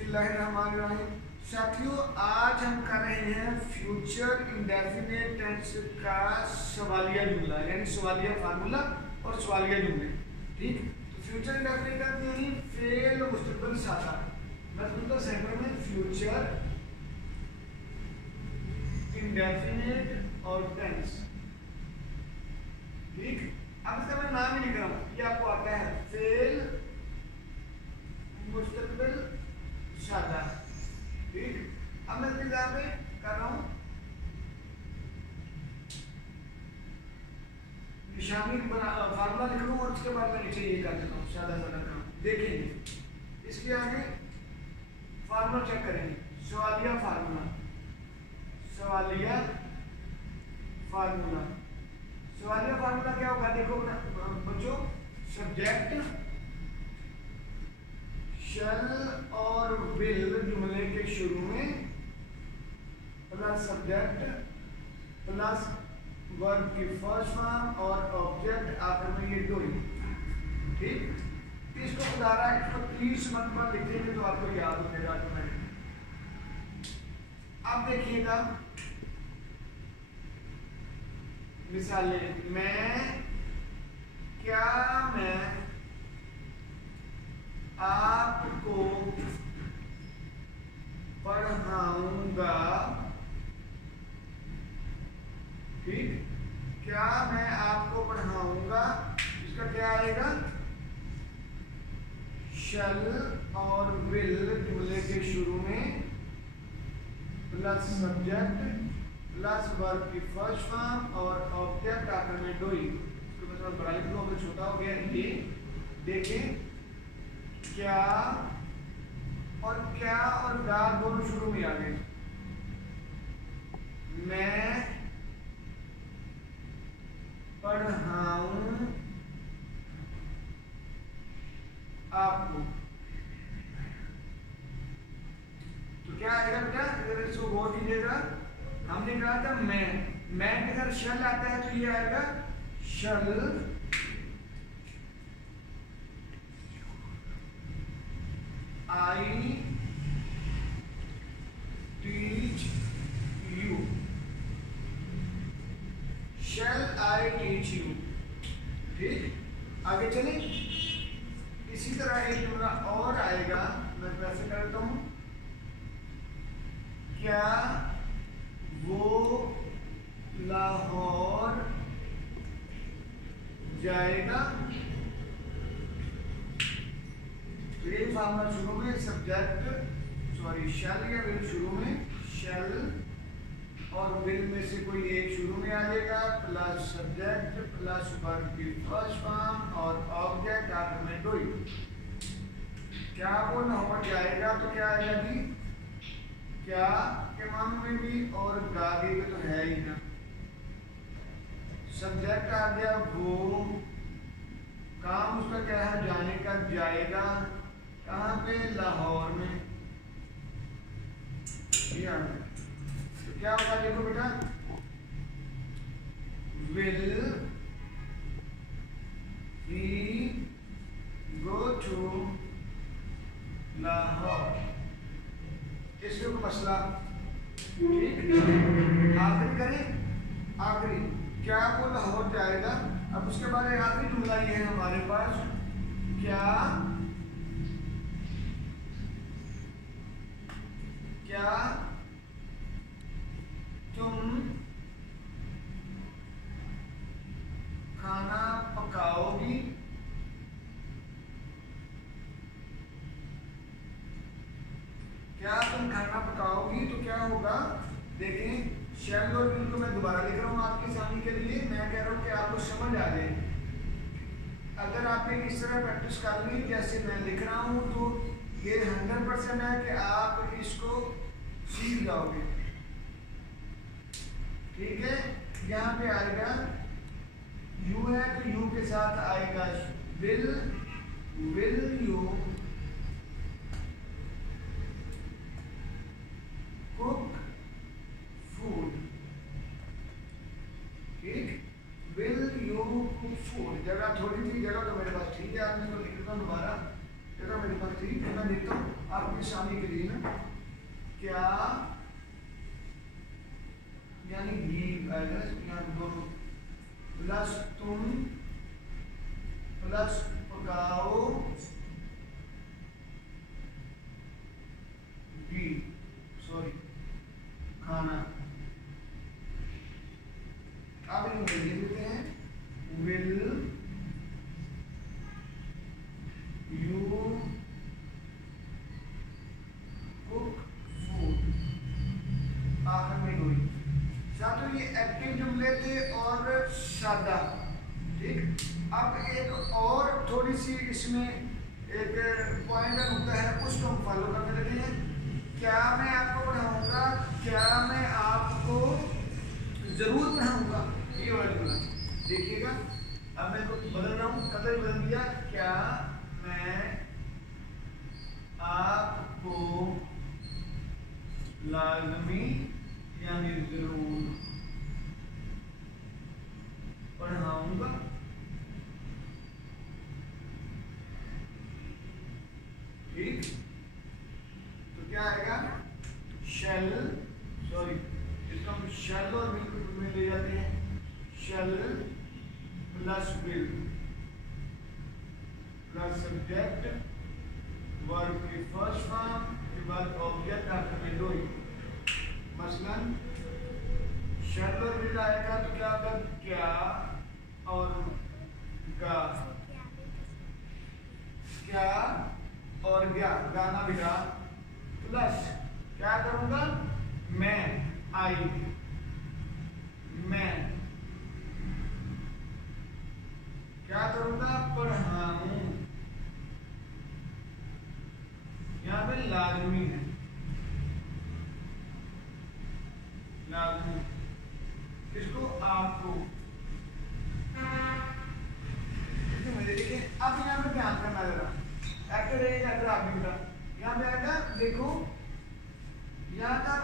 बिस्मिल्लाहिर्रहमानिर्रहीम। साथियों, आज हम कर रहे हैं फ्यूचर इंडेफिनिट टेंस का सवालिया जुमला, यानी सवालिया फार्मूला और सवालिया जुमले। ठीक, तो फ्यूचर इंडेफिनिट का यानी फेल मुस्तकबिल सादा। मतलब सेंटर में फ्यूचर इंडेफिनिट और टेंस। ठीक, अब इसका मैं नाम ही लिख रहा हूँ, ये आपको आता है फेल मुस्तकबिल सादा। ठीक, अब मैं यहाँ पे कर रहा हूँ निशानी फार्मूला लिख रहा हूँ और उसके बाद मैं नीचे ये कर देता हूँ सादा सादा काम। देखेंगे इसके आगे फार्मूला चेक करेंगे। सवालिया फार्मूला, सवालिया फार्मूला, सवालिया फार्मूला क्या होगा? देखो बच्चों, सब्जेक्ट शैल और विल जुमले के शुरू में प्लस सब्जेक्ट प्लस वर्ब की फर्स्ट फॉर्म और ऑब्जेक्ट आखिर में ये डूइंग। ठीक, इसको उदाहरण 130 नंबर पर लिखेंगे तो आपको याद हो जाएगा ऑटोमेटिक। अब देखिएगा मिसालें, मैं आपको पढ़ाऊंगा। ठीक, क्या मैं आपको पढ़ाऊंगा, इसका क्या आएगा? शल और विल जुमले के शुरू में प्लस सब्जेक्ट प्लस वर्ब की फर्स्ट फॉर्म और ऑब्जेक्ट आखिर में डूइंग। इसको मतलब ब्राइट लो अगर छोटा हो गया ये देखें, क्या और गा दोनों शुरू में आ गए। मैं पढ़ाऊं आपको, तो क्या आएगा बेटा? अगर इसको गौर कीजिएगा, हमने कहा था मैं के अगर शल आता है तो ये आएगा शल I teach you, shall I teach you। ठीक, आगे चले। इसी तरह एक जुमला और आएगा, मैं वैसे करता हूं, क्या वो लाहौर जाएगा। ये फार्मूला शुरू में शैल या विल, शुरू में शैल और विल में से कोई एक शुरू में आ जाएगा प्लस सब्जेक्ट प्लस वर्ब की फर्स्ट फॉर्म और ऑब्जेक्ट आखिर में डूइंग। क्या वो लाहौर जाएगा तो क्या आएगा जी? क्या के मानो में भी और गागे में तो है ही ना। सब्जेक्ट आ गया वो, काम उसका क्या है? जाने का, जाएगा कहाँ पे? लाहौर में। तो क्या होगा? देखो बेटा, will he go to Lahore. इसके ऊपर मसला। ठीक, आखिरी करें, आखिरी, क्या वो लाहौर जाएगा। अब उसके बाद आखिरी जुमला ये है हमारे पास, क्या तुम खाना पकाओगी। क्या तुम खाना पकाओगी तो क्या होगा? देखें, शैल और विल को मैं दोबारा लिख रहा हूँ आपके सामने के लिए। मैं कह रहा हूँ कि आपको समझ आ जाए। अगर आपने इस तरह प्रैक्टिस कर ली जैसे मैं लिख रहा हूँ तो ये 100% है कि आप इसको सीख जाओगे। ठीक है, यहाँ पे आएगा यू है तो यू के साथ आएगा विल यू कुक फूड। ठीक, विल यू कुक फूड। जगह थोड़ी थी, जगह तो मेरे पास ठीक है, आपने तो लिख दोबारा, जगह मेरे पास ठीक है, मैं लिखता हूँ। आप आपके सामने के लिए ना, क्या यानी घी आएगा यहाँ दोनों, प्लस तुम प्लस पकाओ घी, सॉरी खाना। अब इनको लिख देते हैं, विल यू कुक फूड। आखिर में हुई साथ, ये एक्टिव जुमले थे और सादा। ठीक, अब एक और थोड़ी सी इसमें एक पॉइंट होता है, उसको हम फॉलो करने लगे हैं। क्या मैं आपको पढ़ाऊंगा, क्या मैं आपको जरूर पढ़ाऊंगा, ये वर्ड बोला। देखिएगा अब मैं इसको बदल रहा हूँ, कदर बदल दिया, क्या मैं आपको लाजमी यानी जरूर पढ़ाऊंगा। ठीक, तो क्या आएगा, शेल, सॉरी इसको हम शेल और विल में ले जाते हैं, shell plus will plus subject, verb की फर्स्ट फॉर्म के बाद ऑब्जेक्ट, आखिर में डू। मसलन शेल और विल आएगा तो क्या होगा, क्या और गा, क्या और गा, गाना भी गा, प्लस क्या करूंगा, मैं, आई, मैं क्या करूंगा, पढ़ाऊं। यहां पे लाजमी है, लाजमी किसको, आपको। देखिए अब यहाँ पे ध्यान करना जरा, एक्टर है एक्टर आपने बेटा, यहाँ पे आएगा देखो, यहाँ का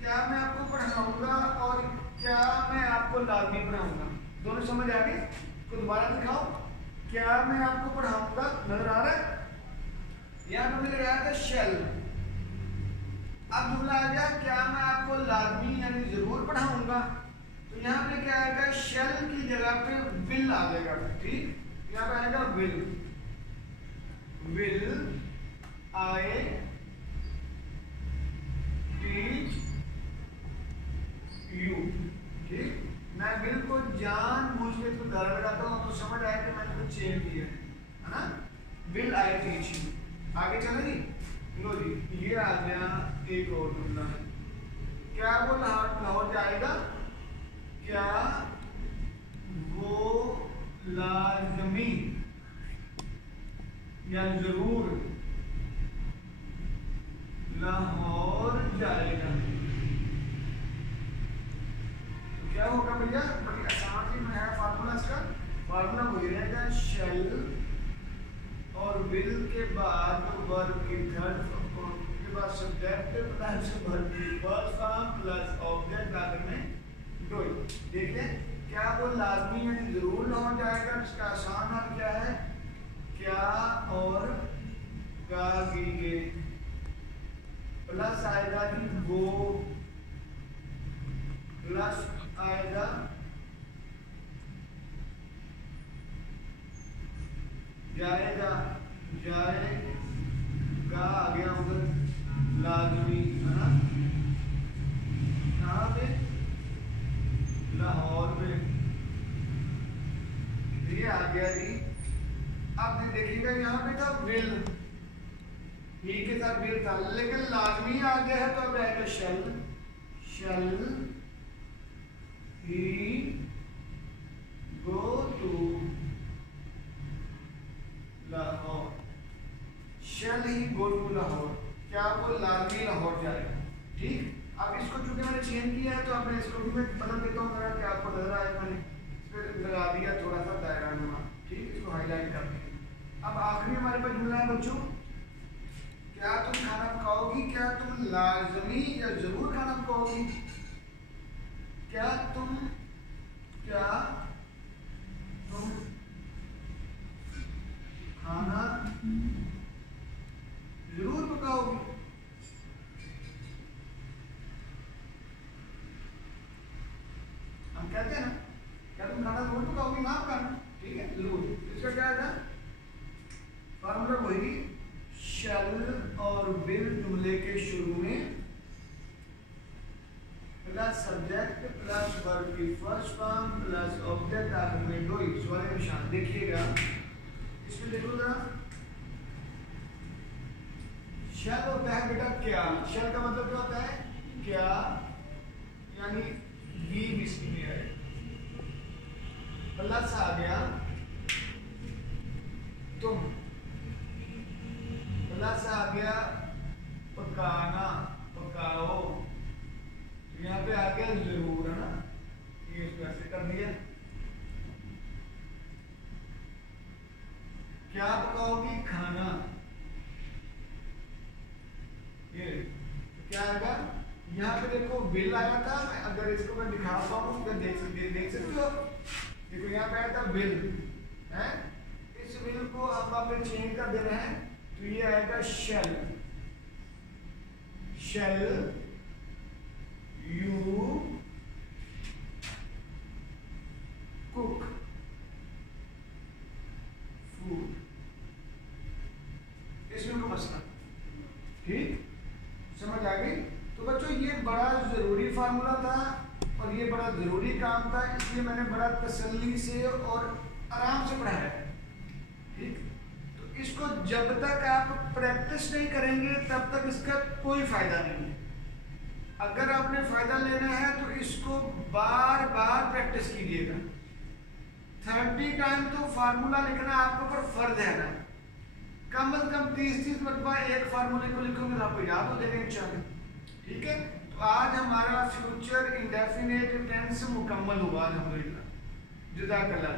क्या मैं आपको पढ़ाऊंगा और क्या मैं आपको लाजमी पढ़ाऊंगा, दोनों समझ आ गए। तो दोबारा दिखाओ, क्या मैं आपको पढ़ाऊंगा, नजर आ रहा है, यहाँ पे मैंने लगाया था शेल। अब जुमला आ गया, क्या मैं आपको लाजमी यानी जरूर पढ़ाऊंगा, तो यहाँ पे क्या आएगा, शेल की जगह पे विल आ जाएगा। ठीक, यहाँ पे आएगा will, will I teach you. ठीक, मैं विल को जानबूझ के इसको धारा लगाता हूँ तो समझ आया कि मैंने कुछ चेंज किया है ना, विल आई टीच यू। आगे चले जी, लो जी ये आ गया एक और जुमला, क्या वो लाहौर जाएगा, क्या वो लाजमी या जरूर लाहौर जाएगा। तो क्या होगा भैया, बड़ी आसान सी है फार्मूला, इसका फार्मूला वही रहेगा, शेल और विल के बाद वर्ब की थर्ड के बाद सब्जेक्ट प्लस वर्ब की फर्स्ट फॉर्म प्लस ऑब्जेक्ट, आखिर में डू। देखिए क्या वो लाजमी यानी जरूर लाहौर जाएगा, इसका आसान नाम क्या है, क्या और का गीगे, प्लस आएगा कि वो, प्लस आएगा जाएगा, जाएगा आ गया उधर लाजमी है ना, कहाँ पे, लाहौर में, ये आ गया जी। अब देखिएगा यहाँ पे था विल, ही के साथ विल था, लेकिन लाजमी आ गया है तो अब आएगा shall, shall he go to Lahore, shall he go to Lahore, क्या वो लाजमी लाहौर जाएगा। ठीक, अब इसको चूंकि मैंने चेंज किया है तो अब मैं इसको भी मैं बदल देता हूँ, मेरा क्या आपको नजर आए, मैंने इस पर लगा दिया थोड़ा सा दायरा नुमा। ठीक, इसको हाईलाइट कर दिया। अब आखिरी हमारे पास जुमला है बच्चों, क्या तुम खाना पकाओगी, क्या तुम लाजमी या जरूर खाना पकाओगी, क्या तुम खाना जरूर पकाओगे। और विल जुमले के शुरू में प्लस सब्जेक्ट प्लस वर्ब की फर्स्ट फॉर्म प्लस ऑब्जेक्ट आखिर में दो इक्स वाले निशान। देखिएगा इसमें, देखो जरा, शैल होता है बेटा क्या। शैल का मतलब क्या होता है? क्या, यानी बी इसी में है, प्लस आ गया तुम, प्लस आ गया पकाना, पकाओ, यहाँ पे आ गया जरूर, है ना, ये इसको ऐसे कर दिया। क्या पकाओगी? खाना। ये तो क्या आएगा? यहाँ पे देखो बिल आया था, अगर इसको मैं दिखाता हूँ तो देख सकते हो, देखो यहाँ पे आया था बिल है, इस बिल को हम आप चेंज कर दे रहे हैं तो ये आएगा shall. Shall you cook food, इसमें को मसला, ठीक, समझ आ गई। तो बच्चों ये बड़ा जरूरी फार्मूला था और ये बड़ा जरूरी काम था, इसलिए मैंने बड़ा तसल्ली से और आराम से पढ़ाया, ठीक। तो इसको जब तक आप प्रैक्टिस नहीं करेंगे तब तक इसका कोई फायदा नहीं है। अगर आपने फायदा लेना है तो इसको बार बार प्रैक्टिस कीजिएगा। 30 टाइम तो फार्मूला लिखना आपके ऊपर फर्ज है ना, कम से कम 30 मरतबा एक फार्मूले को लिखोगे तो आपको याद हो जाएगा इंशाल्लाह, ठीक है। तो आज हमारा फ्यूचर इंडेफिनेट टेंस मुकम्मल हुआ अल्हम्दुलिल्लाह। जज़ाकल्लाह।